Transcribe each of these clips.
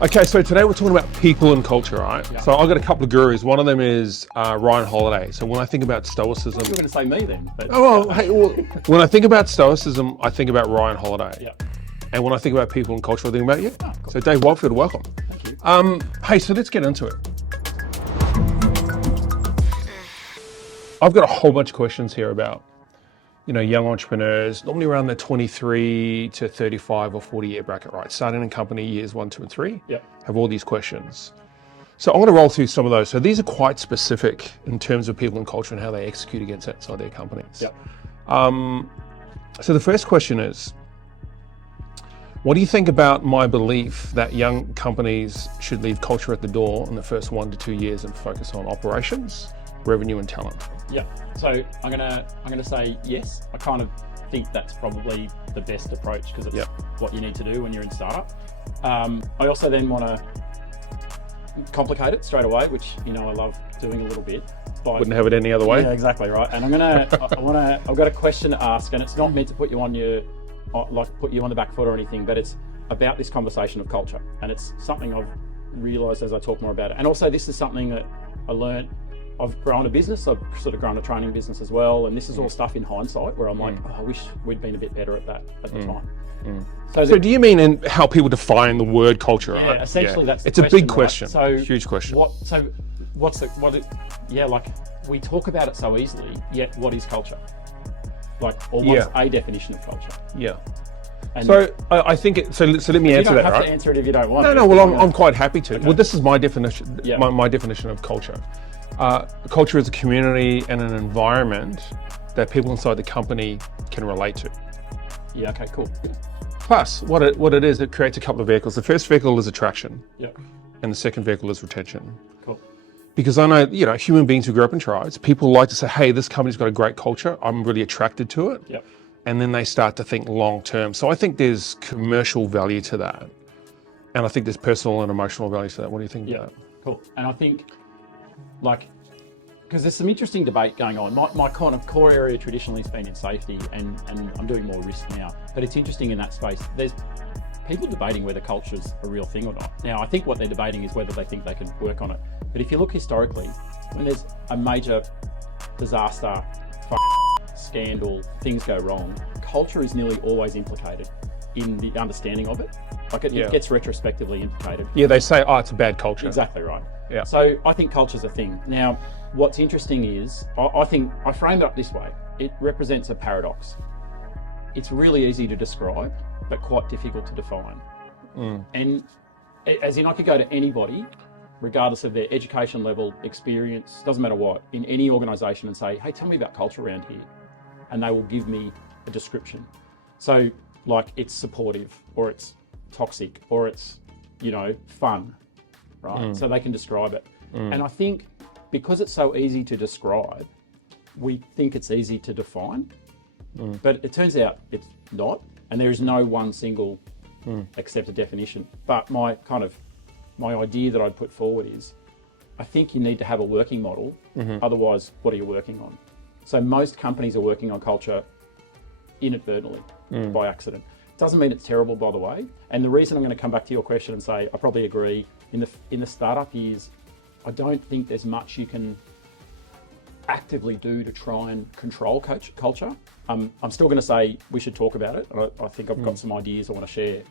Okay, so today we're talking about people and culture, right? Yeah. So I've got a couple of gurus. One of them is Ryan Holiday. So when I think about stoicism, You're going to say me then. But, when I think about stoicism, I think about Ryan Holiday. Yeah. And when I think about people and culture, I think about you. Oh, cool. So Dave Watford, welcome. Thank you. Hey, so let's get into it. I've got a whole bunch of questions here about, young entrepreneurs, normally around the 23 to 35 or 40 year bracket, right? Starting in company years 1, 2, and 3. Yeah. Have all these questions. So I want to roll through some of those. So these are quite specific in terms of people and culture and how they execute against that inside their companies. Yeah. So the first question is, what do you think about my belief that young companies should leave culture at the door in the first 1 to 2 years and focus on operations, revenue, and talent? Yeah. So I'm gonna say yes. I kind of think that's probably the best approach because it's what you need to do when you're in startup. I also then want to complicate it straight away, which I love doing a little bit. Wouldn't have it any other way. Yeah, exactly right. And I've got a question to ask, and it's not meant to put you on put you on the back foot or anything, but it's about this conversation of culture, and it's something I've realised as I talk more about it. And also, this is something that I learned. I've grown a business. I've sort of grown a training business as well, and this is all stuff in hindsight where I'm like, I wish we'd been a bit better at that at the time. So do you mean in how people define the word culture? Yeah, right? essentially that's the it's a big question. Right? So huge question. We talk about it so easily, yet what is culture? What's a definition of culture? Yeah. And so I think it, so let me answer that. You don't have right? to answer it if you don't want. No. Well, I'm quite happy to. Okay. Well, this is my definition. Yeah. My definition of culture. Culture is a community and an environment that people inside the company can relate to. Yeah. Okay. Cool. Plus, what it is, it creates a couple of vehicles. The first vehicle is attraction. Yeah. And the second vehicle is retention. Cool. Because I know, human beings who grew up in tribes, people like to say, hey, this company's got a great culture. I'm really attracted to it. Yep. And then they start to think long term. So I think there's commercial value to that. And I think there's personal and emotional value to that. What do you think about that? Cool. And I think, because there's some interesting debate going on. My kind of core area traditionally has been in safety, and I'm doing more risk now. But it's interesting in that space. There's people debating whether culture's a real thing or not. Now, I think what they're debating is whether they think they can work on it. But if you look historically, when there's a major disaster, scandal, things go wrong, culture is nearly always implicated in the understanding of it. It gets retrospectively implicated. Yeah, they say, it's a bad culture. Exactly right. Yeah. So I think culture's a thing. Now, what's interesting is, I think I frame it up this way. It represents a paradox. It's really easy to describe, but quite difficult to define. And as in, I could go to anybody, regardless of their education level, experience, doesn't matter what, in any organisation and say, hey, tell me about culture around here. And they will give me a description. So it's supportive, or it's toxic, or it's, fun, right? So they can describe it. And I think because it's so easy to describe, we think it's easy to define, but it turns out it's not. And there is no one single accepted definition. But my idea that I'd put forward is, I think you need to have a working model. Otherwise, what are you working on? So most companies are working on culture inadvertently, by accident. Doesn't mean it's terrible, by the way. And the reason I'm going to come back to your question and say, I probably agree, in the startup years, I don't think there's much you can actively do to try and control culture. I'm still going to say we should talk about it. I think I've got some ideas I want to share.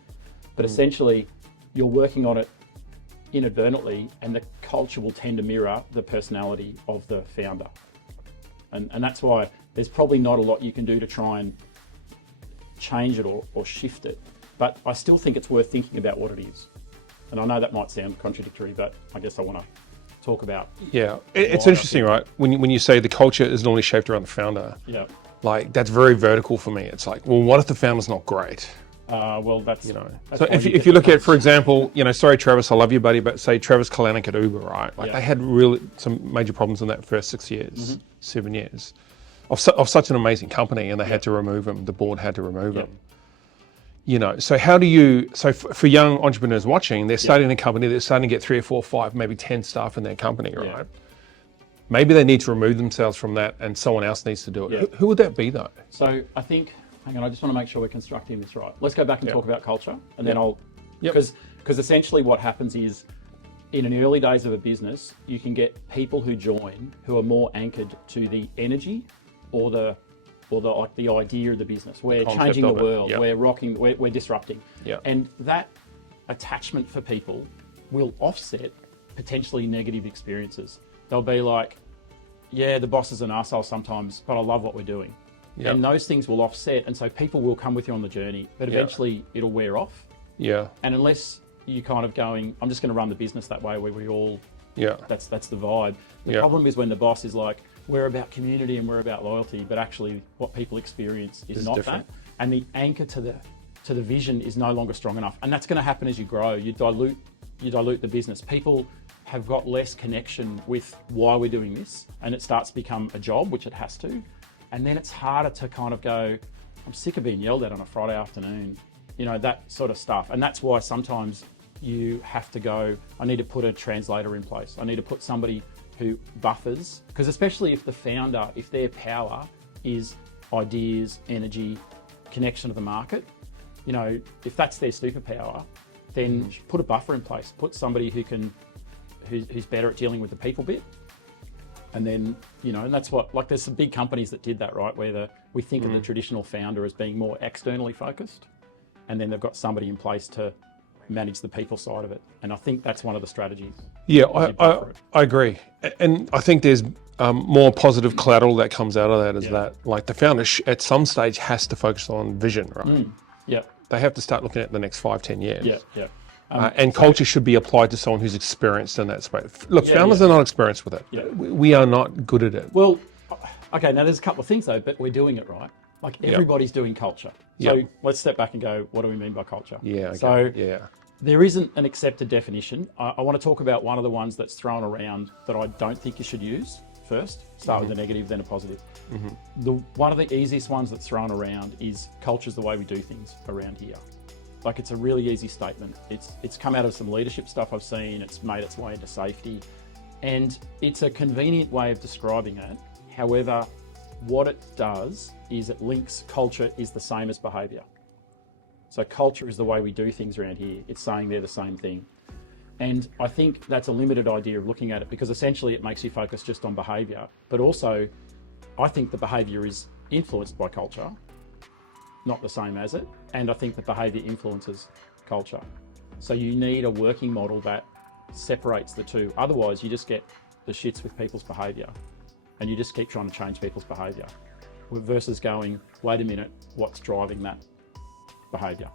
But essentially, you're working on it inadvertently, and the culture will tend to mirror the personality of the founder. And that's why there's probably not a lot you can do to try and change it or shift it. But I still think it's worth thinking about what it is. And I know that might sound contradictory, but I guess I want to talk about. Yeah, it's interesting, right? When you say the culture is normally shaped around the founder, that's very vertical for me. It's like, well, what if the founder's not great? Well, that's so if you look at, for example, sorry, Travis, I love you, buddy, but say Travis Kalanick at Uber, right? They had really some major problems in that first 6 years, 7 years of such an amazing company, and they had to remove him. The board had to remove him. So how do you? So for young entrepreneurs watching, they're starting a company, they're starting to get 3 or 4 or 5, maybe 10 staff in their company, right? Maybe they need to remove themselves from that, and someone else needs to do it. Who would that be, though? So I think, hang on, I just want to make sure we're constructing this right. Let's go back and talk about culture, and then I'll Yep. Because essentially what happens is, in the early days of a business, you can get people who join who are more anchored to the energy or the idea of the business. We're changing the world. Yep. We're rocking. We're disrupting. Yep. And that attachment for people will offset potentially negative experiences. They'll be like, yeah, the boss is an arsehole sometimes, but I love what we're doing. Yep. And those things will offset, and so people will come with you on the journey, but eventually it'll wear off. Yeah. And unless you kind of going, I'm just going to run the business that way, where we all, that's the vibe. The problem is when the boss is like, we're about community and we're about loyalty, but actually what people experience is not different. That. And the anchor to the vision is no longer strong enough. And that's going to happen as you grow. You dilute the business. People have got less connection with why we're doing this, and it starts to become a job, which it has to. And then it's harder to kind of go, I'm sick of being yelled at on a Friday afternoon, that sort of stuff. And that's why sometimes you have to go, I need to put a translator in place. I need to put somebody who buffers, because especially if the founder, if their power is ideas, energy, connection to the market, if that's their superpower, then put a buffer in place. Put somebody who's better at dealing with the people bit. And then, and that's what, like there's some big companies that did that, right? Where we think of the traditional founder as being more externally focused, and then they've got somebody in place to manage the people side of it. And I think that's one of the strategies. Yeah, I agree. And I think there's more positive collateral that comes out of that is that like the founder at some stage has to focus on vision, right? Yeah. They have to start looking at the next 5-10 years. Yeah. And culture should be applied to someone who's experienced in that space. Look, founders are not experienced with it. Yeah. We are not good at it. Well, okay, now there's a couple of things though, but we're doing it right. Like everybody's doing culture. So let's step back and go, what do we mean by culture? Yeah. Okay. So there isn't an accepted definition. I want to talk about one of the ones that's thrown around that I don't think you should use first. Start with a negative, then a positive. One of the easiest ones that's thrown around is culture's the way we do things around here. Like it's a really easy statement. It's come out of some leadership stuff I've seen. It's made its way into safety, and it's a convenient way of describing it. However, what it does is it links culture is the same as behaviour. So culture is the way we do things around here. It's saying they're the same thing. And I think that's a limited idea of looking at it, because essentially it makes you focus just on behaviour. But also, I think the behaviour is influenced by culture, not the same as it. And I think the behaviour influences culture. So you need a working model that separates the two. Otherwise, you just get the shits with people's behaviour, and you just keep trying to change people's behaviour versus going, wait a minute, what's driving that behaviour?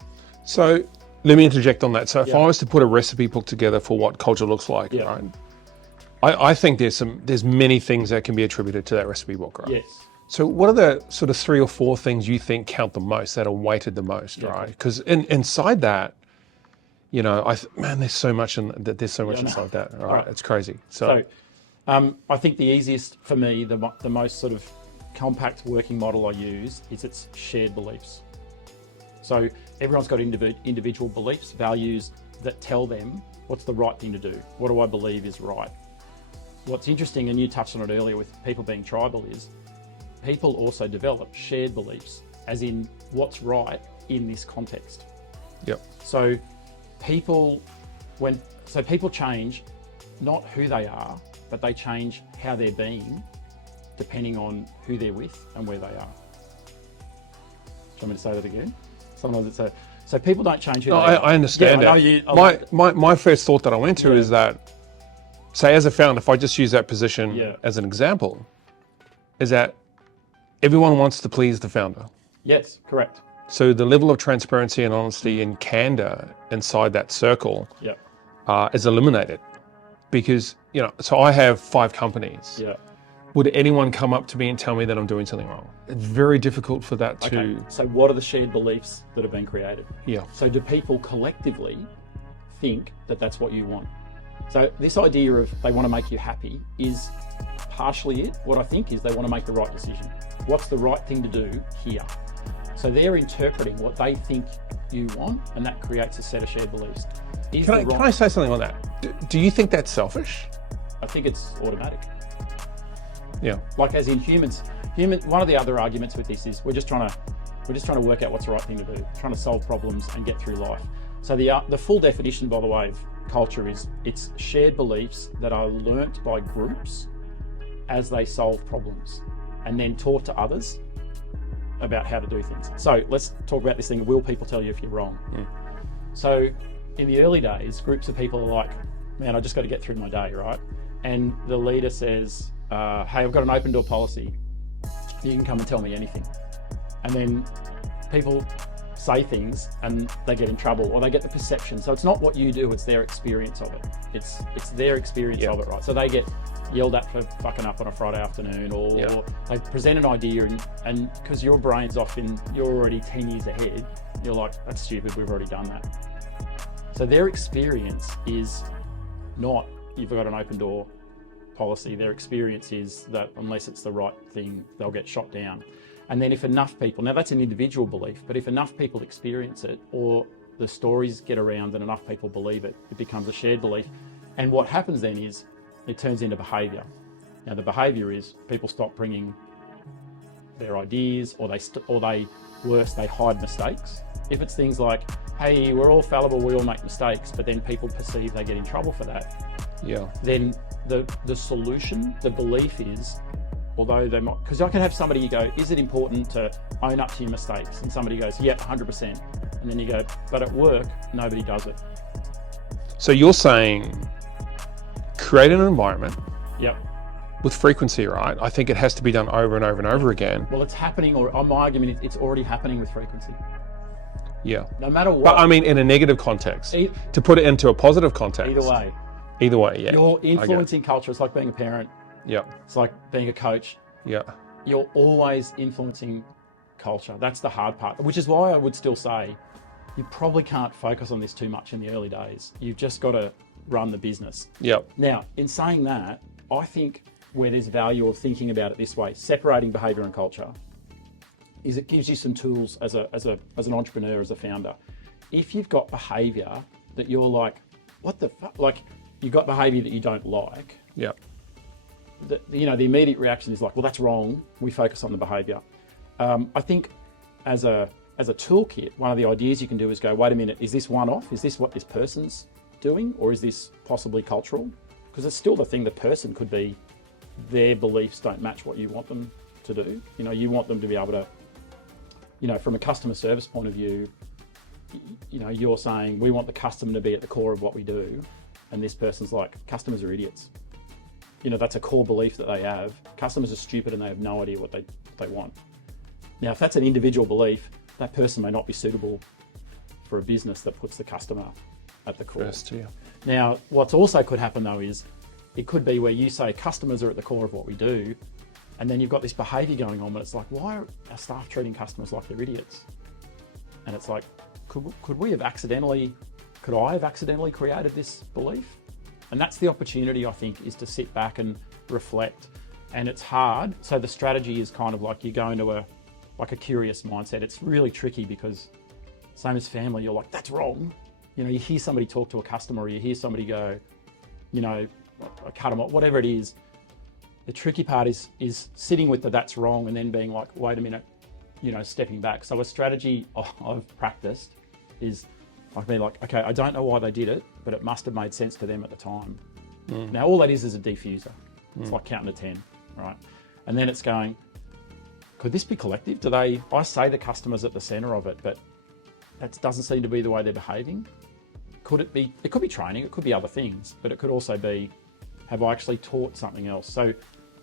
So let me interject on that. So if I was to put a recipe book together for what culture looks like, right? I think there's many things that can be attributed to that recipe book, right? Yes. So what are the sort of 3 or 4 things you think count the most, that are weighted the most, right? Because inside that, there's so much inside that, right? It's crazy. So I think the easiest for me, the most sort of compact working model I use is its shared beliefs. So everyone's got individual beliefs, values that tell them what's the right thing to do. What do I believe is right? What's interesting, and you touched on it earlier with people being tribal, is people also develop shared beliefs, as in what's right in this context. Yep. So people change not who they are, but they change how they're being, depending on who they're with and where they are. Do you want me to say that again? Sometimes it's so people don't change who they are. I understand that. My first thought that I went to is that, say as a founder, if I just use that position as an example, is that everyone wants to please the founder. Yes, correct. So the level of transparency and honesty and candor inside that circle is eliminated, because, so I have 5 companies. Yeah. Would anyone come up to me and tell me that I'm doing something wrong? It's very difficult for that to... Okay. So what are the shared beliefs that have been created? Yeah. So do people collectively think that that's what you want? So this idea of they want to make you happy is partially it. What I think is they want to make the right decision. What's the right thing to do here? So they're interpreting what they think you want, and that creates a set of shared beliefs. Can I say something on that? Do you think that's selfish? I think it's automatic. Yeah. Like as in humans, one of the other arguments with this is we're just trying to work out what's the right thing to do, trying to solve problems and get through life. So the full definition, by the way, of culture is it's shared beliefs that are learnt by groups as they solve problems and then taught to others about how to do things. So let's talk about this thing, will people tell you if you're wrong? So in the early days, groups of people are like, man, I just got to get through my day, right? And the leader says, hey, I've got an open door policy. You can come and tell me anything. And then people say things and they get in trouble, or they get the perception. So it's not what you do, it's their experience of it. It's their experience of it, right? So they get yelled at for fucking up on a Friday afternoon, or they present an idea and because your brain's often, you're already 10 years ahead, you're like, that's stupid, we've already done that. So their experience is not, you've got an open door policy. Their experience is that unless it's the right thing, they'll get shot down. And then if enough people, now that's an individual belief, but if enough people experience it, or the stories get around and enough people believe it, it becomes a shared belief. And what happens then is it turns into behaviour. Now the behaviour is people stop bringing their ideas, or they hide mistakes. If it's things like, hey, we're all fallible, we all make mistakes, but then people perceive they get in trouble for that. Then the solution, the belief is, although they might, because I can have somebody, you go, is it important to own up to your mistakes? And somebody goes, yeah, 100%. And then you go, but at work, nobody does it. So you're saying create an environment with frequency, right? I think it has to be done over and over and over again. Well, it's happening, or my argument is it's already happening with frequency. No matter what. But I mean, in a negative context, to put it into a positive context. Either way, yeah. You're influencing culture. It's like being a parent. It's like being a coach. You're always influencing culture. That's the hard part, which is why I would still say you probably can't focus on this too much in the early days. You've just got to run the business. Now, in saying that, I think where there's value of thinking about it this way, separating behavior and culture, is it gives you some tools as an entrepreneur, as a founder. If you've got behavior that you're like, what the fuck? Like, you've got behavior that you don't like. The immediate reaction is like, well, that's wrong. We focus on the behavior. I think as a toolkit, one of the ideas you can do is go, wait a minute, is this one-off? Is this what this person's doing? Or is this possibly cultural? Because it's still the thing, the person could be, their beliefs don't match what you want them to do. You want them to be able to, from a customer service point of view, you're saying we want the customer to be at the core of what we do. And this person's like, customers are idiots. That's a core belief that they have. Customers are stupid and they have no idea what they want. Now, if that's an individual belief, that person may not be suitable for a business that puts the customer at the core. Now, what's also could happen though is, it could be where you say customers are at the core of what we do, and then you've got this behaviour going on, but it's like, why are our staff treating customers like they're idiots? And it's like, could I have accidentally created this belief? And that's the opportunity, I think, is to sit back and reflect. And it's hard. So the strategy is kind of like you go into a curious mindset. It's really tricky because same as family, you're like, that's wrong. You hear somebody talk to a customer, or you hear somebody go, I cut them off, whatever it is. The tricky part is sitting with the that's wrong and then being like, wait a minute, stepping back. So a strategy I've practiced is I've been like, okay, I don't know why they did it, but it must have made sense to them at the time. Now, all that is a diffuser. It's like counting to 10, right? And then it's going, could this be collective? I say the customer's at the center of it, but that doesn't seem to be the way they're behaving. Could it be? It could be training, it could be other things, but it could also be, have I actually taught something else? So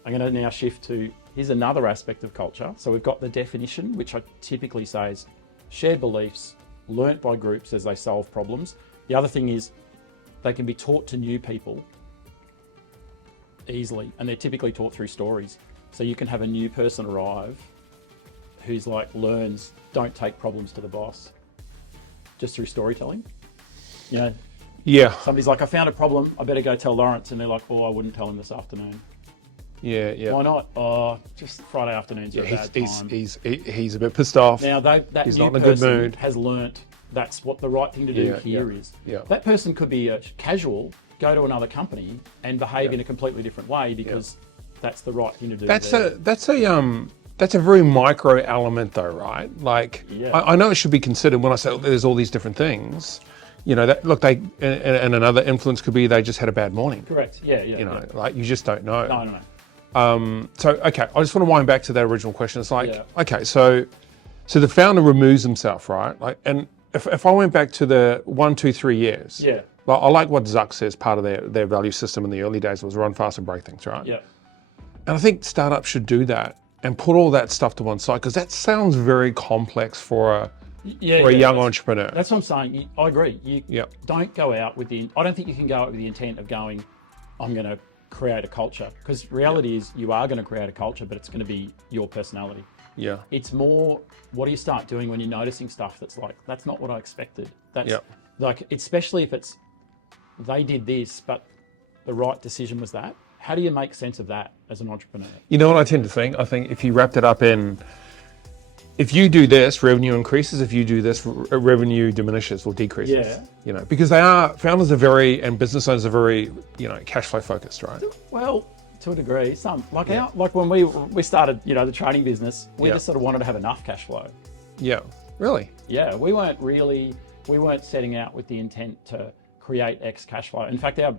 I'm going to now shift to, here's another aspect of culture. So we've got the definition, which I typically say is shared beliefs, learnt by groups as they solve problems. The other thing is they can be taught to new people easily, and they're typically taught through stories. So you can have a new person arrive who's like learns, don't take problems to the boss, just through storytelling. Somebody's like, I found a problem, I better go tell Lawrence, and they're like, oh, I wouldn't tell him this afternoon. Why not? Oh, just Friday afternoons are a bad time. He's a bit pissed off. Now that he's new not in a good person mood. Has learnt that's what the right thing to do here is. That person could be a casual, go to another company and behave in a completely different way because that's the right thing to do. That's a very micro element though, right? Like I know it should be considered when I say there's all these different things, you know, that look, they and another influence could be they just had a bad morning. Correct. Yeah. You know, like you just don't know. No. So okay, I just want to wind back to that original question. It's like, Yeah. okay, so the founder removes himself, right? Like, and if I went back to the 1, 2, 3 years, Yeah. like, I like what Zuck says. Part of their value system in the early days was run fast and break things, right? Yeah. And I think startups should do that and put all that stuff to one side, because that sounds very complex for a young entrepreneur. That's what I'm saying. I agree. You Yep. don't go out with I don't think you can go out with the intent of going, I'm going to create a culture, because reality is you are going to create a culture, but it's going to be your personality. Yeah. It's more, what do you start doing when you're noticing stuff that's like, that's not what I expected. That's like, especially if it's, they did this, but the right decision was that. How do you make sense of that as an entrepreneur? You know what I tend to think? I think if you wrapped it up in, if you do this, revenue increases. If you do this, revenue diminishes or decreases. Yeah. You know, because founders are very, and business owners are very, you know, cash flow focused, right? Well, to a degree, some like like when we started, you know, the training business, we just sort of wanted to have enough cash flow. Yeah. Really? Yeah, we weren't setting out with the intent to create X cash flow. In fact, our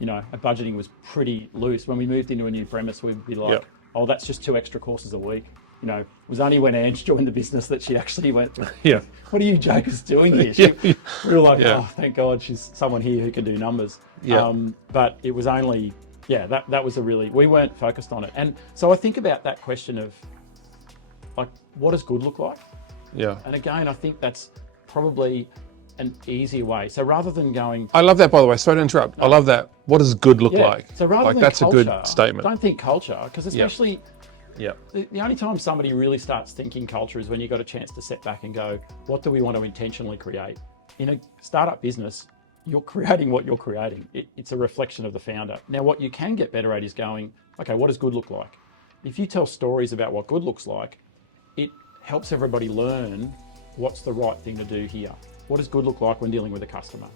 budgeting was pretty loose. When we moved into a new premise, we'd be like, oh, that's just 2 extra courses a week. You know, it was only when Ange joined the business that she actually went, what are you jokers doing here? We were like, oh, thank God she's someone here who can do numbers. Yeah. But it was only, that was we weren't focused on it. And so I think about that question of, like, what does good look like? Yeah. And again, I think that's probably an easier way. So rather than going... I love that, by the way. Sorry to interrupt. I love that. What does good look like? So rather like, than that's culture, a good statement. Don't think culture, because especially... Yeah. The only time somebody really starts thinking culture is when you've got a chance to step back and go, what do we want to intentionally create? In a startup business, you're creating what you're creating. It's a reflection of the founder. Now, what you can get better at is going, okay, what does good look like? If you tell stories about what good looks like, it helps everybody learn what's the right thing to do here. What does good look like when dealing with a customer?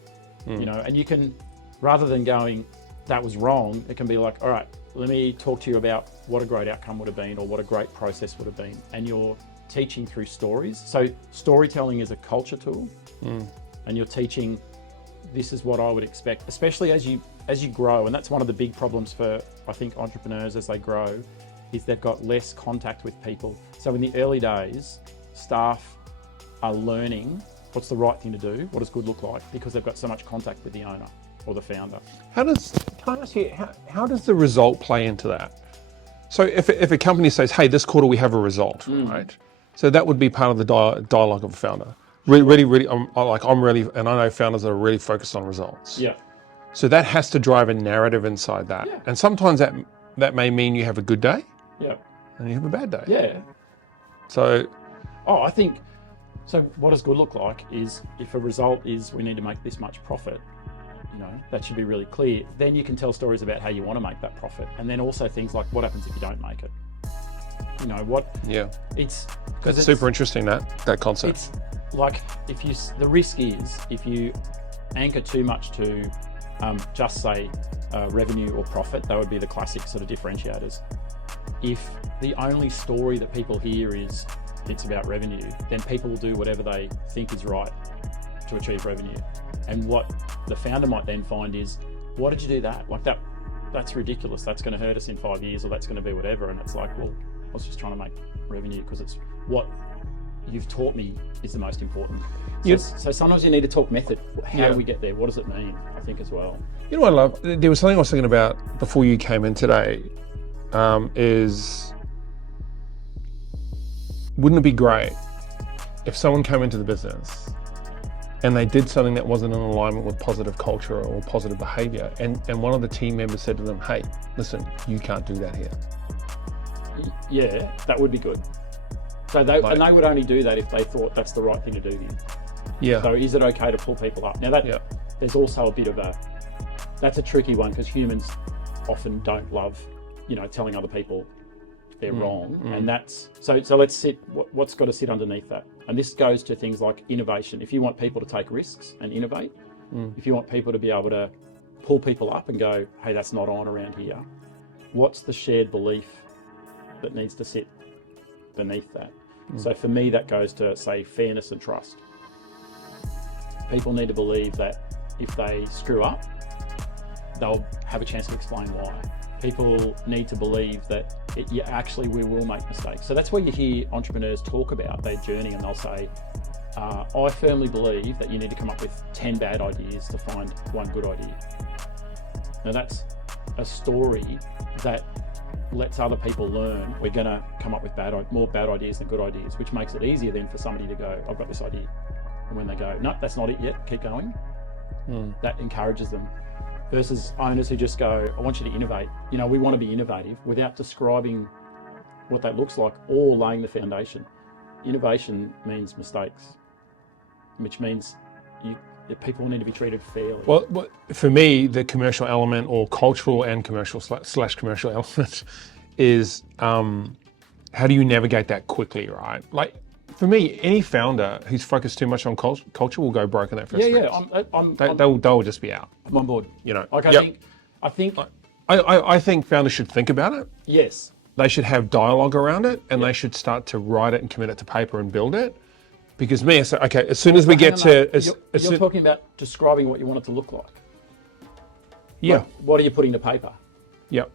You know, and you can, rather than going, that was wrong, it can be like, all right, let me talk to you about what a great outcome would have been or what a great process would have been. And you're teaching through stories. So storytelling is a culture tool, and you're teaching, this is what I would expect, especially as you grow. And that's one of the big problems for, I think, entrepreneurs as they grow, is they've got less contact with people. So in the early days, staff are learning what's the right thing to do, what does good look like, because they've got so much contact with the owner or the founder. Can I ask you, how does the result play into that? So if a company says, hey, this quarter we have a result, right? So that would be part of the dialogue of a founder. Really, and I know founders are really focused on results. Yeah. So that has to drive a narrative inside that. Yeah. And sometimes that may mean you have a good day. Yeah. And you have a bad day. Yeah. So. I think, so what does good look like is, if a result is we need to make this much profit, you know, that should be really clear. Then you can tell stories about how you want to make that profit. And then also things like, what happens if you don't make it? You know, what? Yeah. That's super interesting, that concept. It's like, the risk is, if you anchor too much to just say revenue or profit, that would be the classic sort of differentiators. If the only story that people hear is it's about revenue, then people will do whatever they think is right to achieve revenue. And what the founder might then find is, why did you do that? Like that's ridiculous. That's going to hurt us in 5 years, or that's going to be whatever. And it's like, well, I was just trying to make revenue because it's what you've taught me is the most important. So sometimes you need to talk method. How do we get there? What does it mean? I think as well. You know what I love? There was something I was thinking about before you came in today, is wouldn't it be great if someone came into the business and they did something that wasn't in alignment with positive culture or positive behavior, and one of the team members said to them, hey, listen, you can't do that here. Yeah, that would be good. So and they would only do that if they thought that's the right thing to do here. Yeah. So is it okay to pull people up? Now there's also a bit of that's a tricky one, because humans often don't love, telling other people they're wrong. And that's, so let's sit, what's got to sit underneath that? And this goes to things like innovation. If you want people to take risks and innovate, if you want people to be able to pull people up and go, hey, that's not on around here, what's the shared belief that needs to sit beneath that? So for me, that goes to, say, fairness and trust. people need to believe that if they screw up, they'll have a chance to explain why. People need to believe that actually we will make mistakes. So that's where you hear entrepreneurs talk about their journey, and they'll say, I firmly believe that you need to come up with 10 bad ideas to find one good idea. Now that's a story that lets other people learn we're going to come up with more bad ideas than good ideas, which makes it easier then for somebody to go, I've got this idea. And when they go, no, that's not it yet, keep going, that encourages them. Versus owners who just go, I want you to innovate. You know, we want to be innovative without describing what that looks like or laying the foundation. Innovation means mistakes, which means people need to be treated fairly. Well, for me, the commercial element, or cultural and commercial / commercial element, is how do you navigate that quickly, right? Like, for me, any founder who's focused too much on culture will go broke in that first phase. They'll just be out. I'm on board. You know, like I think founders should think about it. Yes. They should have dialogue around it, and they should start to write it and commit it to paper and build it. Because as soon as we get to... You're talking about describing what you want it to look like. Yeah. Like, what are you putting to paper? Yep.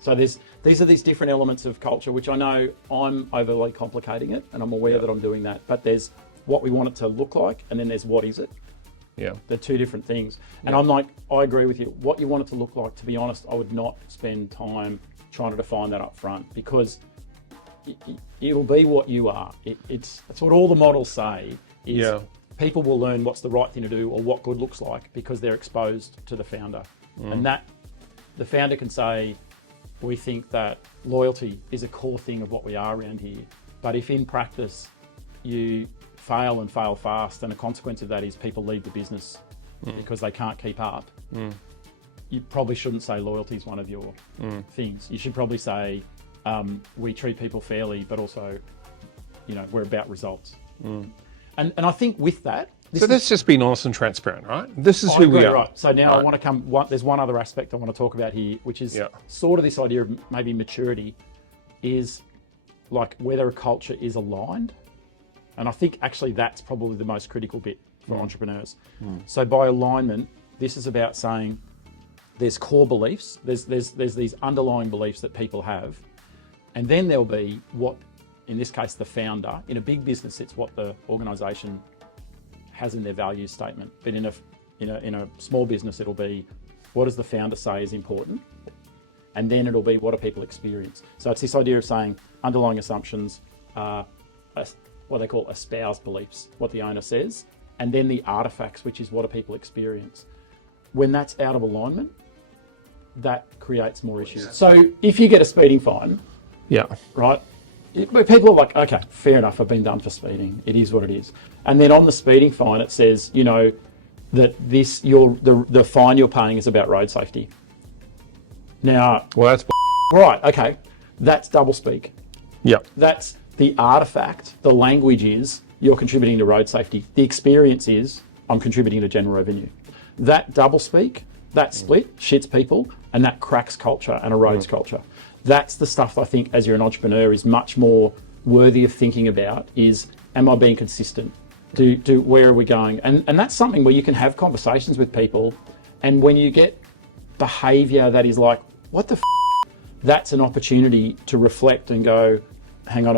So these are these different elements of culture, which I know I'm overly complicating it, and I'm aware that I'm doing that. But there's what we want it to look like, and then there's what is it. Yeah. They're two different things. And I'm like, I agree with you. What you want it to look like, to be honest, I would not spend time trying to define that up front, because it'll be what you are. That's what all the models say, is people will learn what's the right thing to do or what good looks like because they're exposed to the founder. And that the founder can say, we think that loyalty is a core thing of what we are around here. But if in practice you fail and fail fast, and a consequence of that is people leave the business because they can't keep up, you probably shouldn't say loyalty is one of your things. You should probably say, we treat people fairly, but also, we're about results. And I think with that, so let's just be honest and transparent, right? This is who we are. Right. So now I want to there's one other aspect I want to talk about here, which is sort of this idea of maybe maturity, is like whether a culture is aligned. And I think actually that's probably the most critical bit for entrepreneurs. So by alignment, this is about saying there's core beliefs, there's these underlying beliefs that people have, and then there'll be what, in this case, the founder. In a big business, it's what the organisation has in their values statement. But in a small business, it'll be what does the founder say is important, and then it'll be what do people experience. So it's this idea of saying underlying assumptions, what they call espoused beliefs, what the owner says, and then the artifacts, which is what do people experience. When that's out of alignment, that creates more issues. So if you get a speeding fine, right, people are like, okay, fair enough, I've been done for speeding. It is what it is. And then on the speeding fine, it says, that the fine you're paying is about road safety. Now, well, that's right. Okay, that's double speak. Yep. That's the artifact. The language is you're contributing to road safety. The experience is I'm contributing to general revenue. That double speak, that split shits people, and that cracks culture and erodes culture. That's the stuff I think, as you're an entrepreneur, is much more worthy of thinking about. Is, am I being consistent? Where are we going? And that's something where you can have conversations with people, and when you get behaviour that is like, what the f***, that's an opportunity to reflect and go, hang on,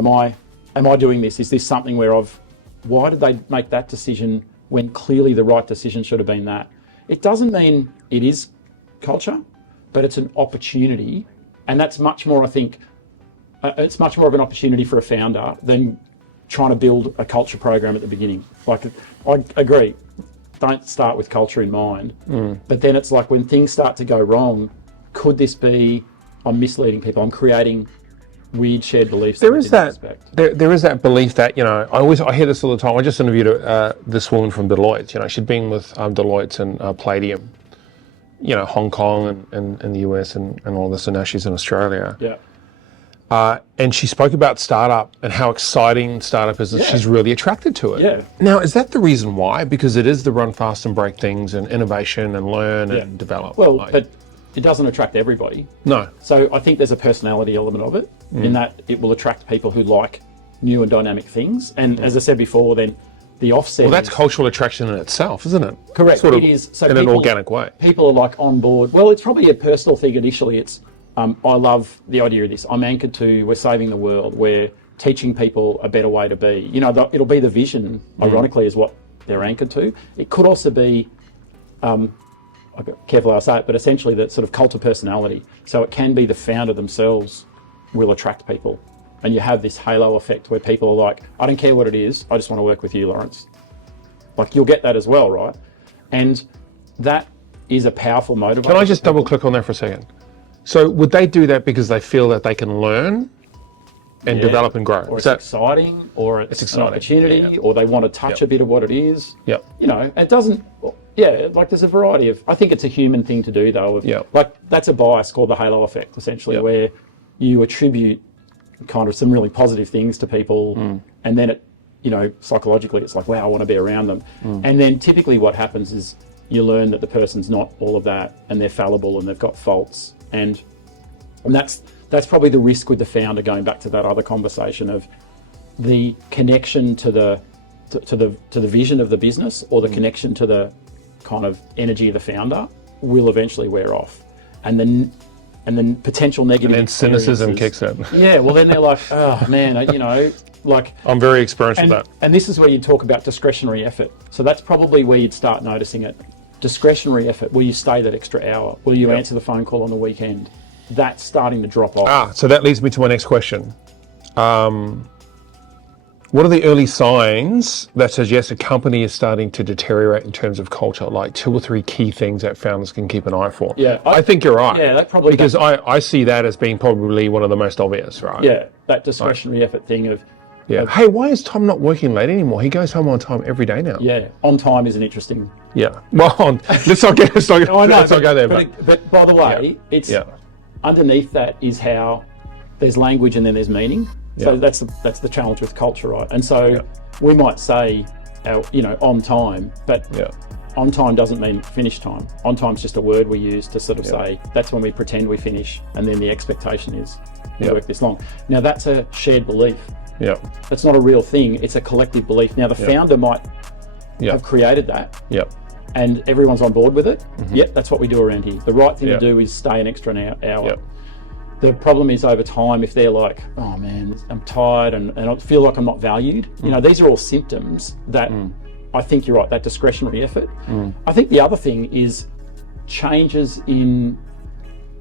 am I doing this? Is this something where why did they make that decision when clearly the right decision should have been that? It doesn't mean it is culture, but it's an opportunity. And that's much more, I think, it's much more of an opportunity for a founder than trying to build a culture program at the beginning. Like, I agree, don't start with culture in mind. But then it's like when things start to go wrong, could this be, I'm misleading people, I'm creating weird shared beliefs. There is that belief that, I hear this all the time. I just interviewed this woman from Deloitte. She'd been with Deloitte and Palladium, Hong Kong and the US and all this, and now she's in Australia. Yeah. And she spoke about startup and how exciting startup is, and she's really attracted to it. Yeah. Now, is that the reason why? Because it is the run fast and break things and innovation and learn and develop. Well, but it doesn't attract everybody. No. So I think there's a personality element of it, in that it will attract people who like new and dynamic things. And as I said before, then the offset. Well, that's is, cultural attraction in itself, isn't it? correct. Sort of it is. So in an organic way. People are like on board. Well, it's probably a personal thing initially. It's I love the idea of this. I'm anchored to we're saving the world. We're teaching people a better way to be. You know, it'll be the vision. Ironically, is what they're anchored to. It could also be. Careful how I say it, but essentially the sort of cult of personality. So it can be the founder themselves will attract people. And you have this halo effect where people are like, I don't care what it is, I just want to work with you, Lawrence. Like you'll get that as well, right? And that is a powerful motivator. Can I just double click on that for a second? So would they do that because they feel that they can learn and develop and grow? Or it's exciting, or it's exciting. an opportunity, or they want to touch a bit of what it is. Yep. You know, it doesn't, like there's a variety of, I think it's a human thing to do though. Like that's a bias called the halo effect, essentially, where you attribute kind of some really positive things to people and then it, you know, psychologically it's like, wow, I want to be around them. And then typically what happens is you learn that the person's not all of that and they're fallible and they've got faults. And that's probably the risk with the founder, going back to that other conversation of the connection to the vision of the business, or the connection to the kind of energy of the founder will eventually wear off. And then potential negative and then cynicism kicks in. Yeah, well then they're like, oh man, you know, like I'm very experienced with that. And this is where you talk about discretionary effort. So that's probably where you'd start noticing it. Discretionary effort. Will you stay that extra hour? Will you answer the phone call on the weekend? That's starting to drop off. So that leads me to my next question. What are the early signs that suggest a company is starting to deteriorate in terms of culture? Like 2 or 3 key things that founders can keep an eye for. Yeah, I think you're right. Yeah, that probably because I see that as being probably one of the most obvious, right? Yeah, that discretionary effort thing of. Hey, why is Tom not working late anymore? He goes home on time every day now. Yeah, on time is an interesting. Yeah. Well, let's not go there. But by the way, it's underneath that is how there's language and then there's meaning. So that's the challenge with culture, right? And so we might say, on time, but on time doesn't mean finish time. On time is just a word we use to sort of say that's when we pretend we finish, and then the expectation is we work this long. Now that's a shared belief. Yeah. That's not a real thing. It's a collective belief. Now the founder might have created that. Yeah. And everyone's on board with it. Mm-hmm. Yep, that's what we do around here. The right thing to do is stay an extra hour. Yep. The problem is over time, if they're like, oh man, I'm tired and I feel like I'm not valued, these are all symptoms that I think you're right, that discretionary effort. I think the other thing is changes in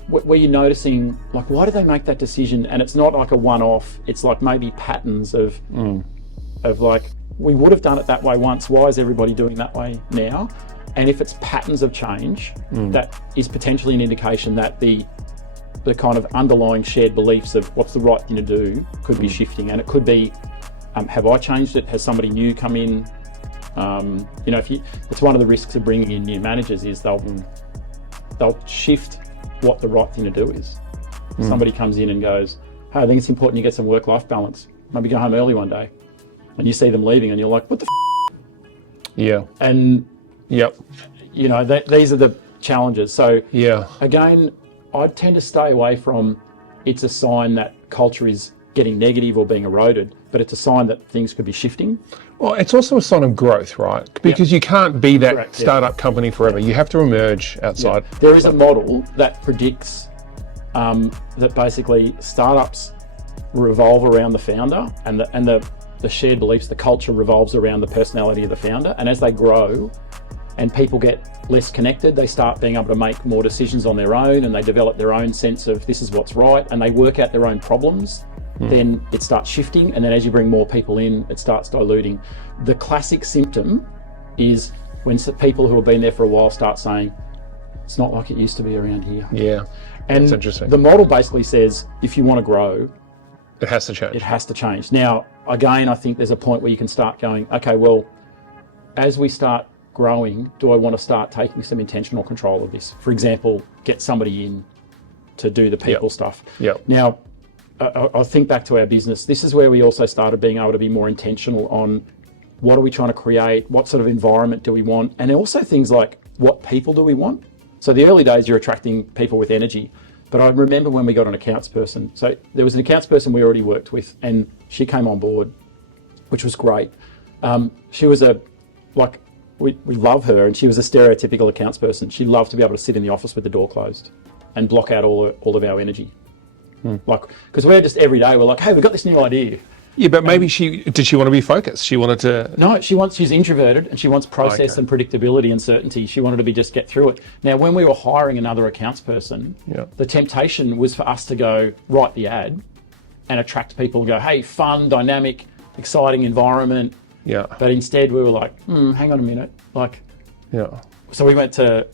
where you're noticing, like, why do they make that decision? And it's not like a one-off, it's like maybe patterns of like, we would have done it that way once, why is everybody doing that way now? And if it's patterns of change, that is potentially an indication that the kind of underlying shared beliefs of what's the right thing to do could be shifting. And it could be, have I changed it? Has somebody new come in? It's one of the risks of bringing in new managers is they'll shift what the right thing to do is. Somebody comes in and goes, hey, I think it's important you get some work-life balance. Maybe go home early one day. And you see them leaving and you're like, what the Yeah. And these are the challenges. So again, I tend to stay away from it's a sign that culture is getting negative or being eroded, but it's a sign that things could be shifting. Well, it's also a sign of growth, right? Because you can't be that startup company forever. You have to emerge outside. There is a model that predicts that basically startups revolve around the founder and the shared beliefs, the culture revolves around the personality of the founder. And as they grow and people get less connected, they start being able to make more decisions on their own and they develop their own sense of this is what's right and they work out their own problems. Then it starts shifting, and then as you bring more people in, it starts diluting. The classic symptom is when people who have been there for a while start saying, it's not like it used to be around here. Yeah, and that's interesting. The model basically says, if you want to grow, it has to change. It has to change. Now, again, I think there's a point where you can start going, okay, well, as we start growing, do I want to start taking some intentional control of this? For example, get somebody in to do the people stuff. Now, I think back to our business. This is where we also started being able to be more intentional on what are we trying to create, what sort of environment do we want, and also things like what people do we want. So the early days, you're attracting people with energy. But I remember when we got an accounts person. So there was an accounts person we already worked with, and she came on board, which was great. She was we love her, and she was a stereotypical accounts person. She loved to be able to sit in the office with the door closed and block out all of our energy. Like, because we're just every day, we're like, hey, we've got this new idea. Yeah, but maybe did she want to be focused? She wanted to... No, she's introverted, and she wants process and predictability and certainty. She wanted to just get through it. Now, when we were hiring another accounts person, the temptation was for us to go write the ad and attract people and go, hey, fun, dynamic, exciting environment. Yeah. But instead we were like, hang on a minute. Like, so we went to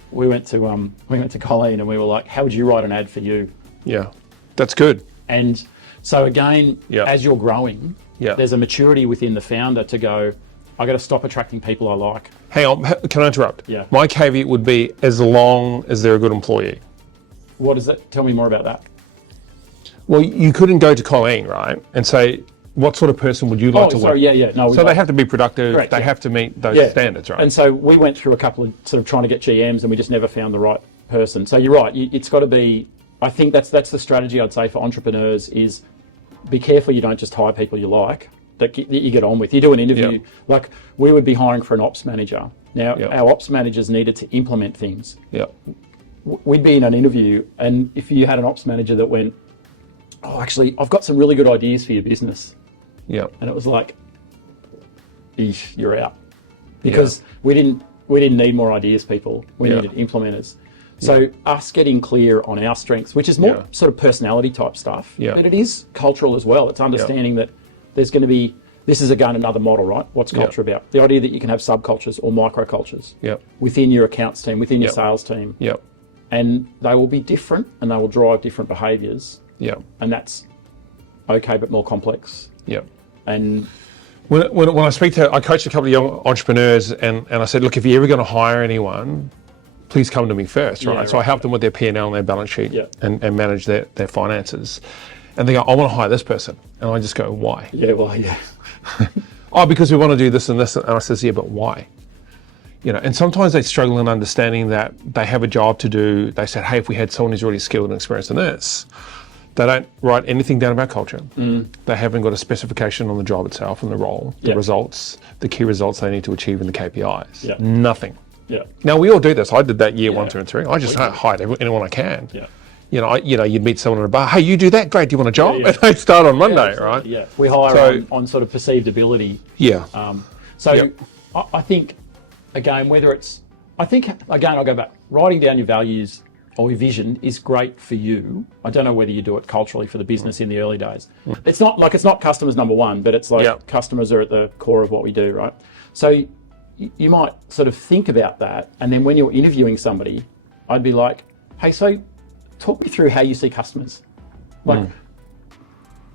Colleen and we were like, how would you write an ad for you? Yeah. That's good. And so again, as you're growing, there's a maturity within the founder to go, I got to stop attracting people I like. Hang on, can I interrupt? Yeah. My caveat would be as long as they're a good employee. What is it? Tell me more about that. Well, you couldn't go to Colleen, right, and say, what sort of person would you like to work with? No, so they have to be productive. Correct, they have to meet those standards, right? And so we went through a couple of sort of trying to get GMs, and we just never found the right person. So you're right. It's got to be. I think that's the strategy I'd say for entrepreneurs is be careful you don't just hire people you like that you get on with. You do an interview, like we would be hiring for an ops manager. Now our ops managers needed to implement things. We'd be in an interview, and if you had an ops manager that went, oh, actually, I've got some really good ideas for your business. And it was like, eesh, you're out. Because we didn't need more ideas people. We needed implementers. So us getting clear on our strengths, which is more sort of personality type stuff, but it is cultural as well. It's understanding that there's going to be, this is again another model, right? What's culture about? The idea that you can have subcultures or microcultures within your accounts team, within your sales team. And they will be different and they will drive different behaviours. And that's okay, but more complex. And when I speak to, I coached a couple of young entrepreneurs and I said, look, if you're ever going to hire anyone, please come to me first, right? So I help them with their P&L and their balance sheet and manage their finances. And they go, I want to hire this person. And I just go, why? Oh, because we want to do this and this. And I says, yeah, but why? You know, and sometimes they struggle in understanding that they have a job to do. They said, hey, if we had someone who's really skilled and experienced in this, they don't write anything down about culture. They haven't got a specification on the job itself and the role, the results, the key results they need to achieve in the KPIs. Nothing. Now we all do this. I did that year 1, 2, and 3. I just hire anyone I can. You know, you'd meet someone at a bar. Hey, you do that? Great. Do you want a job? And they start on Monday, right? We hire on sort of perceived ability. I think again, I'll go back. Writing down your values or your vision is great for you. I don't know whether you do it culturally for the business in the early days. It's not customers number one, but it's like customers are at the core of what we do, right? So you might sort of think about that, and then when you're interviewing somebody, I'd be like, hey, so talk me through how you see customers. Like,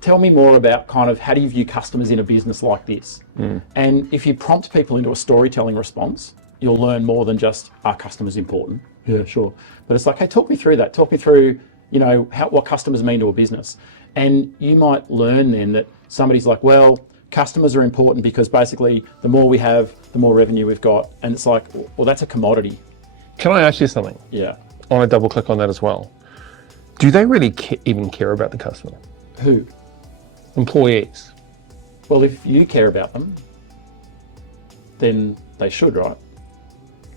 tell me more about kind of how do you view customers in a business like this? And if you prompt people into a storytelling response, you'll learn more than just, are customers important? Yeah, sure. But it's like, hey, talk me through that. Talk me through, you know, what customers mean to a business. And you might learn then that somebody's like, well, customers are important because basically the more we have, the more revenue we've got. And it's like, well, that's a commodity. Can I ask you something? Yeah. I want to double click on that as well. Do they really even care about the customer? Who? Employees. Well, if you care about them, then they should, right?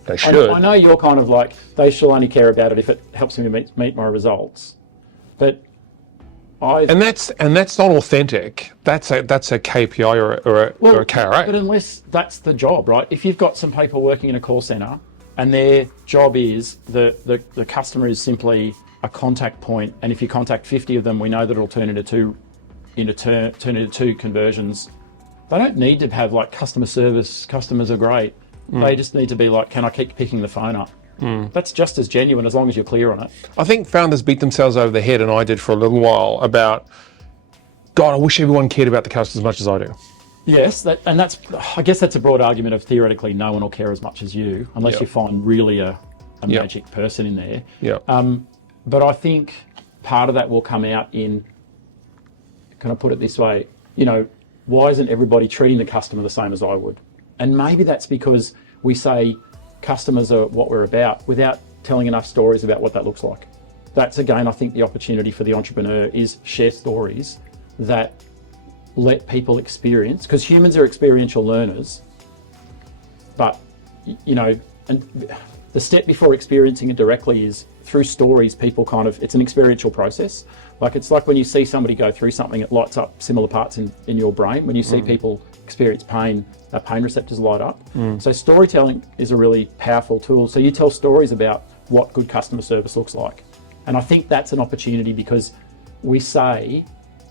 They should. I know you're kind of like, they should only care about it if it helps me meet my results. But And that's not authentic. That's a KPI or a KRA. But unless that's the job, right? If you've got some people working in a call center and their job is the customer is simply a contact point, and if you contact 50 of them, we know that it'll turn into two conversions. They don't need to have like customer service. Customers are great. They just need to be like, can I keep picking the phone up? That's just as genuine as long as you're clear on it. I think founders beat themselves over the head, and I did for a little while, about, God, I wish everyone cared about the customer as much as I do. Yes, I guess that's a broad argument of theoretically no one will care as much as you, unless you find really a magic person in there. But I think part of that will come out in, can I put it this way, you know, why isn't everybody treating the customer the same as I would? And maybe that's because we say customers are what we're about without telling enough stories about what that looks like. That's again, I think the opportunity for the entrepreneur is share stories that let people experience, because humans are experiential learners. But, and the step before experiencing it directly is through stories. People it's an experiential process. Like, it's like when you see somebody go through something, it lights up similar parts in your brain. When you see people experience pain, our pain receptors light up. So storytelling is a really powerful tool. So you tell stories about what good customer service looks like. And I think that's an opportunity, because we say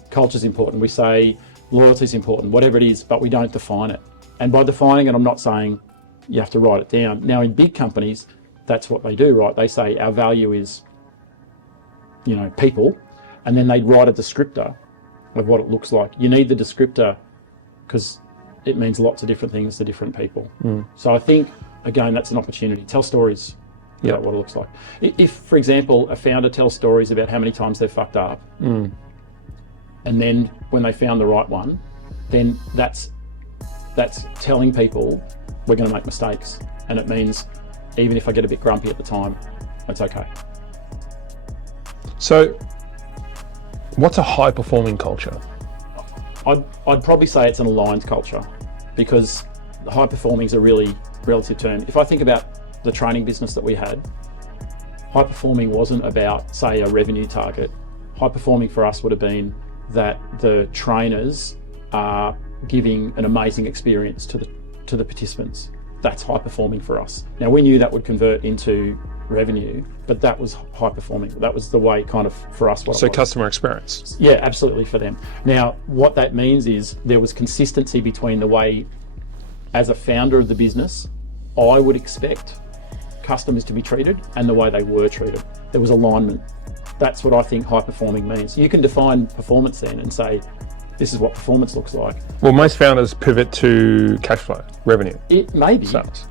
culture is important, we say loyalty is important, whatever it is, but we don't define it. And by defining it, I'm not saying you have to write it down. Now, in big companies, that's what they do, right? They say our value is, people, and then they write a descriptor of what it looks like. You need the descriptor because it means lots of different things to different people. So I think, again, that's an opportunity. Tell stories about what it looks like. If, for example, a founder tells stories about how many times they've fucked up, and then when they found the right one, then that's telling people we're going to make mistakes. And it means even if I get a bit grumpy at the time, it's okay. So what's a high performing culture? I'd probably say it's an aligned culture, because high performing is a really relative term. If I think about the training business that we had, high performing wasn't about, say, a revenue target. High performing for us would have been that the trainers are giving an amazing experience to the participants. That's high performing for us. Now, we knew that would convert into revenue, but that was high performing. That was the way kind of for us. So customer experience. Yeah, absolutely, for them. Now, what that means is there was consistency between the way, as a founder of the business, I would expect customers to be treated and the way they were treated. There was alignment. That's what I think high performing means. You can define performance then and say, this is what performance looks like. Well, most founders pivot to cash flow, revenue. It may be. Sales.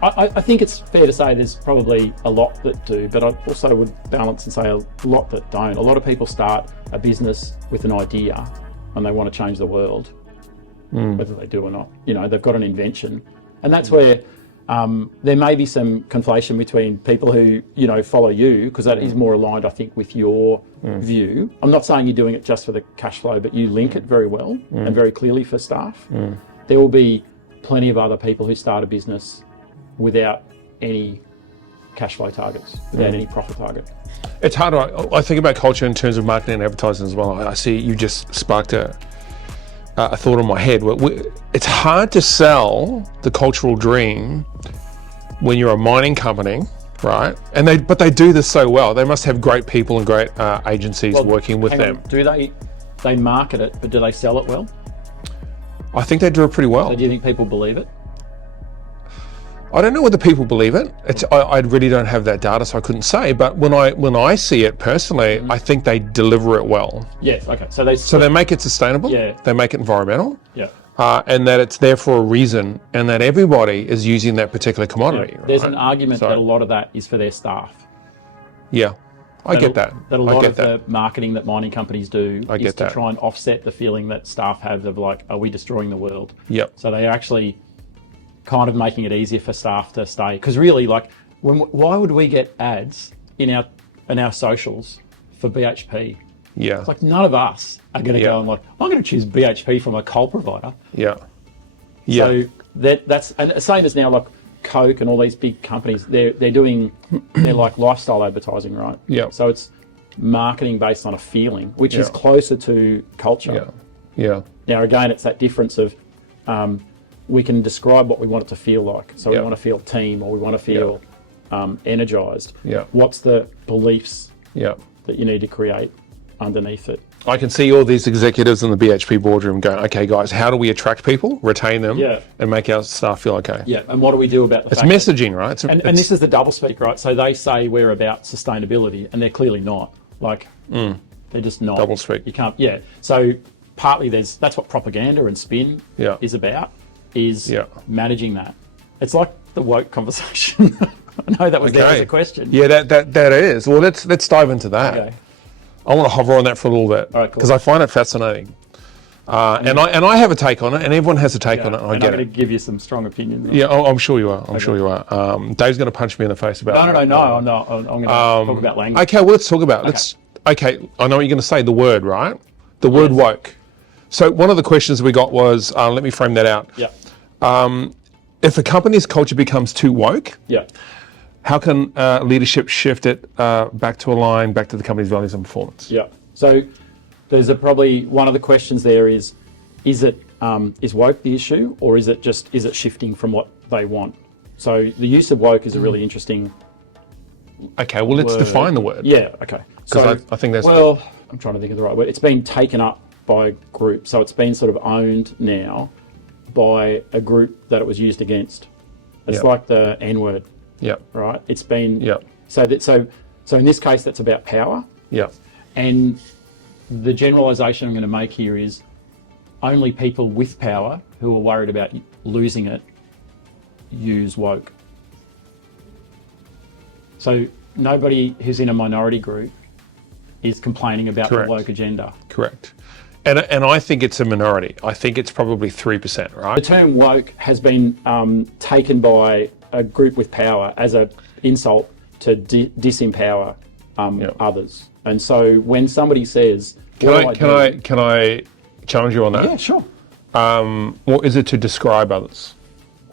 I think it's fair to say there's probably a lot that do, but I also would balance and say a lot that don't. A lot of people start a business with an idea and they want to change the world, whether they do or not. They've got an invention. And that's where there may be some conflation between people who, follow you, because that is more aligned, I think, with your view. I'm not saying you're doing it just for the cash flow, but you link it very well and very clearly for staff. There will be plenty of other people who start a business without any cash flow targets, without any profit target. It's hard. I think about culture in terms of marketing and advertising as well. I see you just sparked a thought in my head. It's hard to sell the cultural dream when you're a mining company, right? But they do this so well. They must have great people and great agencies working with them. Do they market it, but do they sell it well? I think they do it pretty well. So do you think people believe it? I don't know whether people believe it. I really don't have that data, so I couldn't say. But when I see it personally, I think they deliver it well. Yes. Okay. So they make it sustainable. Yeah. They make it environmental. Yeah. And that it's there for a reason, and that everybody is using that particular commodity. Yeah. There's an argument that a lot of that is for their staff. Yeah. I get that. That a lot of the marketing that mining companies do is to try and offset the feeling that staff have of like, are we destroying the world? Yep. So they actually kind of making it easier for staff to stay. Because really, like, why would we get ads in our socials for BHP? Yeah. It's like none of us are going to go and like, I'm going to choose BHP from a coal provider. Yeah. Yeah. So that's and same as now, like Coke and all these big companies, they're like lifestyle advertising, right? Yeah. So it's marketing based on a feeling, which is closer to culture. Yeah. Yeah. Now again, it's that difference of we can describe what we want it to feel like. So we want to feel team, or we want to feel energized. Yeah. What's the beliefs that you need to create underneath it? I can see all these executives in the BHP boardroom going, okay, guys, how do we attract people, retain them, and make our staff feel okay? Yeah, and what do we do about the fact that... It's messaging, right? And this is the doublespeak, right? So they say we're about sustainability, and they're clearly not. Like, they're just not. Doublespeak. You can't, So partly that's what propaganda and spin is about, is managing that. It's like the woke conversation. I know that was there as a question. Yeah, that is. Well, let's dive into that. Okay. I want to hover on that for a little bit because I find it fascinating, and I have a take on it, and everyone has a take on it. And I get I'm going to give you some strong opinions. Right? Yeah, I'm sure you are. I'm sure you are. Dave's going to punch me in the face about. No, I'm not. I'm going to talk about language. Okay, well, let's talk about. Okay, I know what you're going to say. The word, right? The word woke. So one of the questions we got was, let me frame that out. Yeah. if a company's culture becomes too woke, Yeah. how can leadership shift it back to align back to the company's values and performance? Yeah. So there's probably one of the questions there is woke the issue, or is it shifting from what they want? So the use of woke is a really interesting. Okay, well, let's word. define the word. Yeah. Okay. So I think that's well, I'm trying to think of the right word. It's been taken up by a group, so it's been sort of owned now by a group that it was used against. It's like the N-word, right? It's been so in this case that's about power. And the generalisation I'm going to make here is only people with power who are worried about losing it use woke. So nobody who's in a minority group is complaining about the woke agenda. Correct. And I think it's a minority. I think it's probably 3%, right? The term woke has been taken by a group with power as an insult to disempower others. And so when somebody says, can I challenge you on that? Yeah, sure. Or is it to describe others?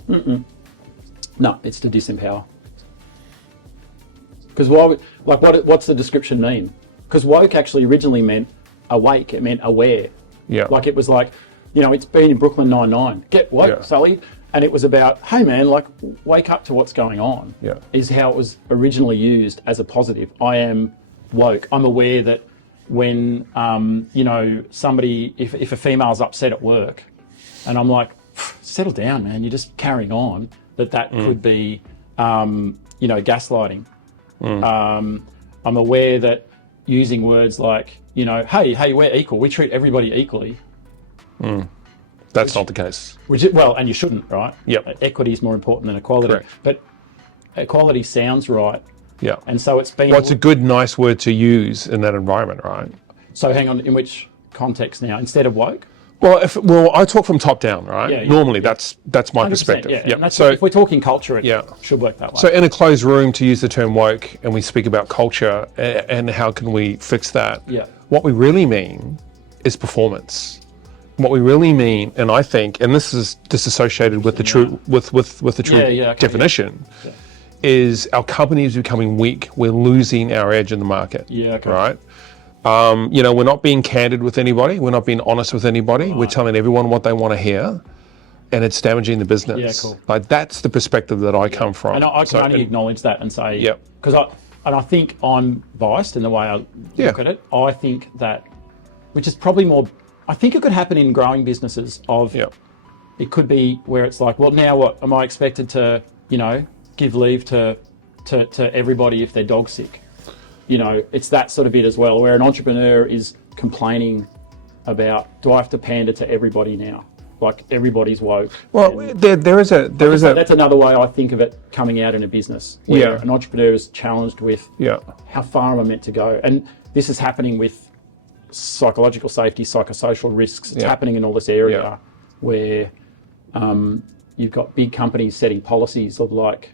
No, it's to disempower. Because what's the description mean? Because woke actually originally meant awake. It meant aware. Yeah. Like it was like, it's been in Brooklyn Nine-Nine. Get woke, Sully. And it was about, hey man, like wake up to what's going on. Yeah. Is how it was originally used as a positive. I am woke. I'm aware that when somebody, if a female's upset at work, and I'm like, settle down, man. You're just carrying on. That could be, gaslighting. I'm aware that using words like, hey, we're equal. We treat everybody equally. That's not the case. And you shouldn't, right? Yep. Equity is more important than equality. Correct. But equality sounds right. Yeah. And so it's been... Well, it's a good, nice word to use in that environment, right? So hang on, in which context now? Instead of woke? Well, I talk from top down, right? Yeah. Normally, that's my perspective. Yeah. So if we're talking culture, it should work that way. So in a closed room, to use the term woke, and we speak about culture and how can we fix that, what we really mean is performance. What we really mean, and I think, and this is disassociated with the true with the true definition, is our company is becoming weak. We're losing our edge in the market. Right? We're not being candid with anybody. We're not being honest with anybody. We're telling everyone what they want to hear, and it's damaging the business. Yeah, cool. Like that's the perspective that I come from. And I can only acknowledge that and say, because I think I'm biased in the way I look at it. I think that, which is probably more, I think it could happen in growing businesses it could be where it's like, well, now what? Am I expected to, give leave to everybody if their dog's sick? It's that sort of bit as well, where an entrepreneur is complaining about, do I have to pander to everybody now? Like everybody's woke. Well, there is a. That's another way I think of it coming out in a business, where an entrepreneur is challenged with, how far am I meant to go? And this is happening with psychological safety, psychosocial risks. It's happening in all this area where you've got big companies setting policies of like.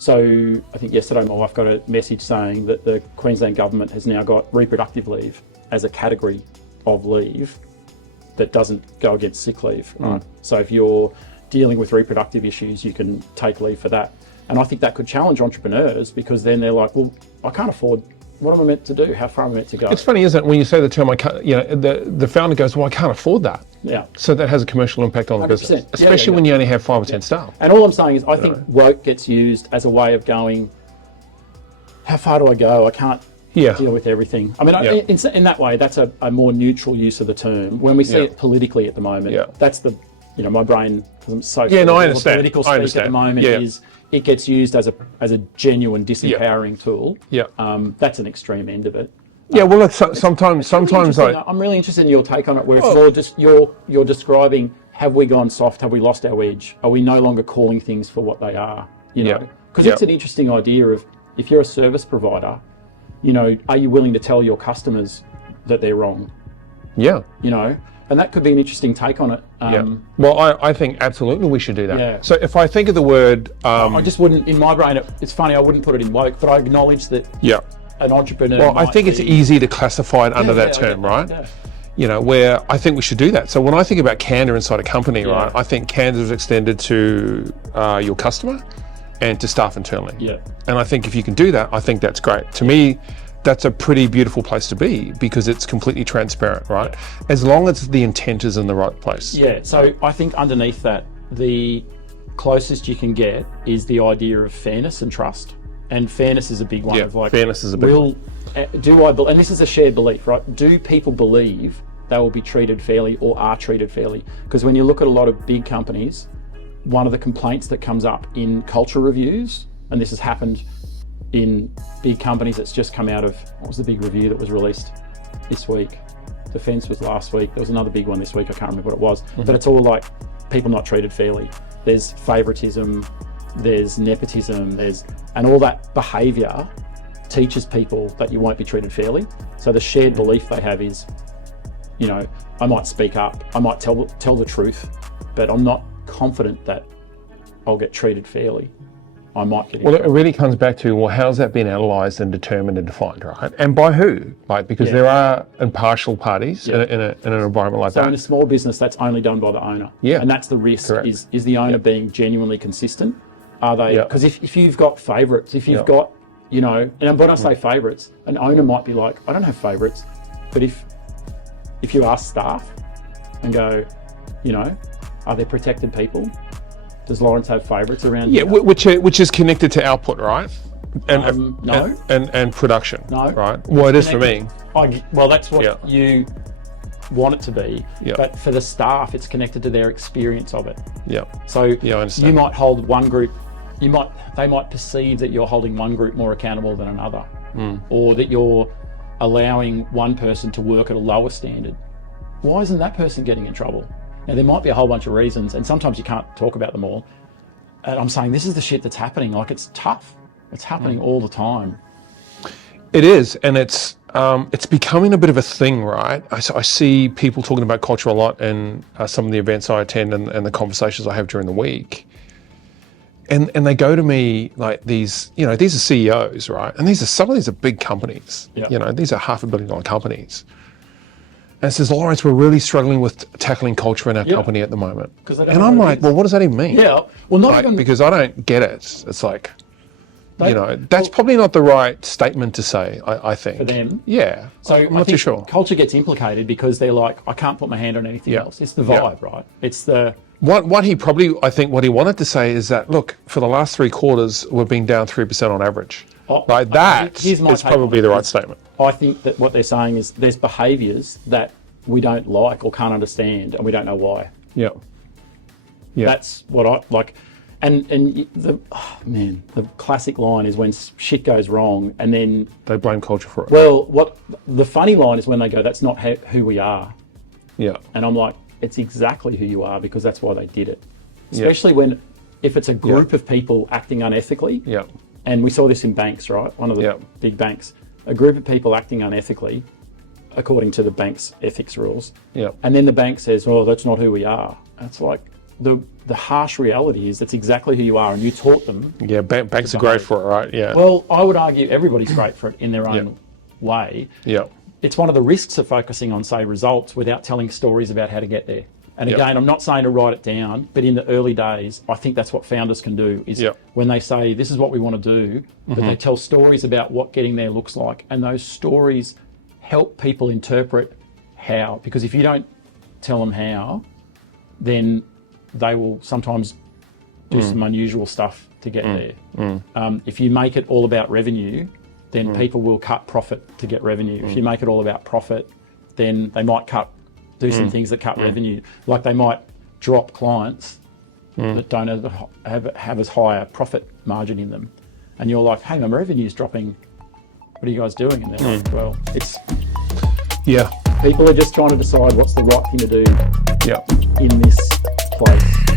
So I think yesterday my wife got a message saying that the Queensland government has now got reproductive leave as a category of leave that doesn't go against sick leave. Right? So if you're dealing with reproductive issues, you can take leave for that. And I think that could challenge entrepreneurs, because then they're like, well, I can't afford. What am I meant to do? How far am I meant to go? It's funny, isn't it? When you say the term, I can't, the founder goes, well, I can't afford that. Yeah. So that has a commercial impact on the 100%. business, especially when you only have 5 or 10 staff. And all I'm saying is, I think woke gets used as a way of going, how far do I go? I can't deal with everything. I mean, in that way, that's a more neutral use of the term. When we see it politically at the moment, that's the, my brain, because I'm so I understand. Political speak at the moment is, it gets used as a genuine disempowering tool. That's an extreme end of it. Well, look, sometimes I'm really interested in your take on it, where it's you're describing, have we gone soft? Have we lost our edge? Are we no longer calling things for what they are? Because it's an interesting idea of, if you're a service provider, are you willing to tell your customers that they're wrong? And that could be an interesting take on it. Well, I think absolutely we should do that. So if I think of the word... I just wouldn't, in my brain, it's funny, I wouldn't put it in woke, but I acknowledge that an entrepreneur I think it's easy to classify it under that term, right? where I think we should do that. So when I think about candor inside a company, right, I think candor is extended to your customer and to staff internally. Yeah. And I think if you can do that, I think that's great. To me, that's a pretty beautiful place to be because it's completely transparent, right? As long as the intent is in the right place. Yeah, so I think underneath that, the closest you can get is the idea of fairness and trust. And fairness is a big one. Yeah, of like, fairness is a big one. And this is a shared belief, right? Do people believe they will be treated fairly or are treated fairly? Because when you look at a lot of big companies, one of the complaints that comes up in culture reviews, and this has happened in big companies that's just come out of, what was the big review that was released this week? Defence was last week. There was another big one this week. I can't remember what it was. But it's all like people not treated fairly. There's favouritism, there's nepotism, and all that behaviour teaches people that you won't be treated fairly. So the shared belief they have is, I might speak up, I might tell the truth, but I'm not confident that I'll get treated fairly. I might get. Well, it really comes back to, well, how's that been analysed and determined and defined, right? And by who? Because there are impartial parties in an environment like that. So in a small business, that's only done by the owner. Yeah. And that's the risk. Correct. Is the owner being genuinely consistent? Are they? Because if you've got favourites, if you've got, and when I say favourites, an owner might be like, I don't have favourites, but if you ask staff and go, are there protected people? Does Lawrence have favourites around here? Which is connected to output, right? No. And production. No. Right. Well, it is for me. That's what you want it to be. Yeah. But for the staff, it's connected to their experience of it. Yeah. So I understand. You might hold one group. They might perceive that you're holding one group more accountable than another, or that you're allowing one person to work at a lower standard. Why isn't that person getting in trouble? Now, there might be a whole bunch of reasons, and sometimes you can't talk about them all. And I'm saying this is the shit that's happening. Like, it's tough. It's happening all the time. It is, and it's becoming a bit of a thing, right? I see people talking about culture a lot in some of the events I attend and the conversations I have during the week. And they go to me like these are CEOs, right? And some of these are big companies. Yeah. These are $500 million companies. And it says, Lawrence, we're really struggling with tackling culture in our company at the moment. And I'm like, well, what does that even mean? Yeah, well, not even... Because I don't get it. It's like, that's probably not the right statement to say, I think. For them? Yeah, So I'm not too sure. Culture gets implicated because they're like, I can't put my hand on anything else. It's the vibe, right? It's the... What he wanted to say is that, look, for the last 3 quarters, we've been down 3% on average. That is probably the right statement. I think that what they're saying is there's behaviours that we don't like or can't understand, and we don't know why. Yeah. That's what I like. And the classic line is when shit goes wrong, and then they blame culture for it. Well, what the funny line is when they go, "That's not who we are." Yeah. And I'm like, it's exactly who you are, because that's why they did it. Especially if it's a group of people acting unethically. Yeah. And we saw this in banks, right? One of the big banks. A group of people acting unethically, according to the bank's ethics rules. Yeah. And then the bank says, well, that's not who we are. It's like the harsh reality is that's exactly who you are, and you taught them. Yeah, banks are great for it, right? Yeah. Well, I would argue everybody's great for it in their own way. Yeah. It's one of the risks of focusing on, say, results without telling stories about how to get there. And again, I'm not saying to write it down, but in the early days, I think that's what founders can do, is when they say, this is what we want to do, but they tell stories about what getting there looks like. And those stories help people interpret how. Because if you don't tell them how, then they will sometimes do some unusual stuff to get there. If you make it all about revenue, then people will cut profit to get revenue. If you make it all about profit, then they might do some things that cut revenue. Like they might drop clients that don't have as high a profit margin in them. And you're like, hey, my revenue's dropping. What are you guys doing? And they're like, well, it's... Yeah. People are just trying to decide what's the right thing to do in this place.